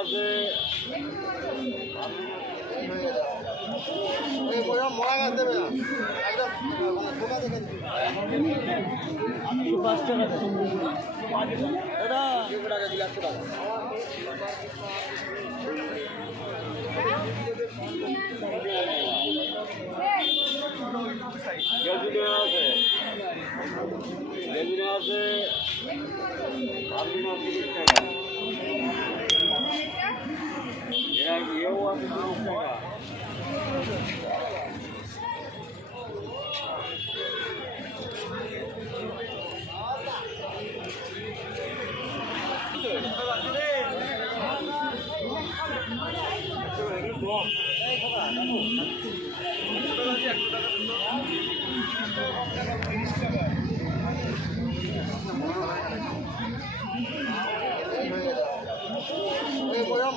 আছে মরা গাছ দেবে না একদম পোকা দেখে 5 টাকা এটা টাকা দিলে 100 টাকা আছে আপনি 30 টাকা এরা ইয়েও আছে 30 টাকা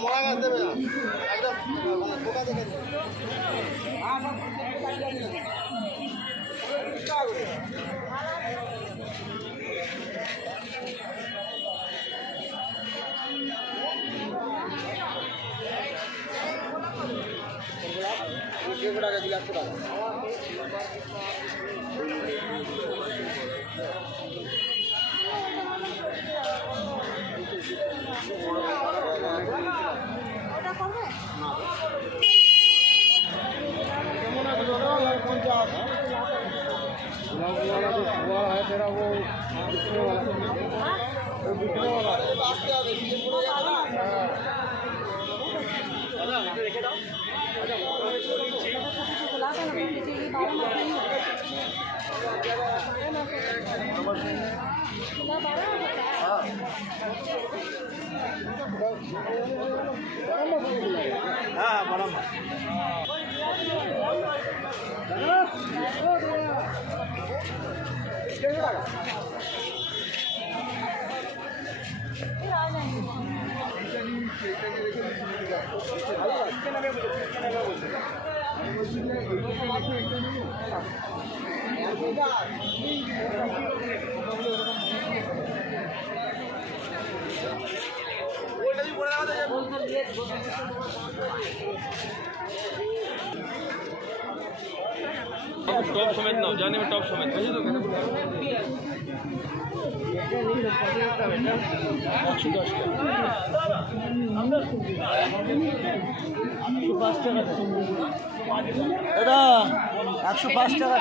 মরা গাছ দেবে না একদম পোকা দেখে টাকা দিলে 100 টাকা तेरा वो बिकने वाला हाँ बड़ा टॉप समेत ना जाने में टॉप समेत वैसे तो 105 টাকা এটা 105 টাকা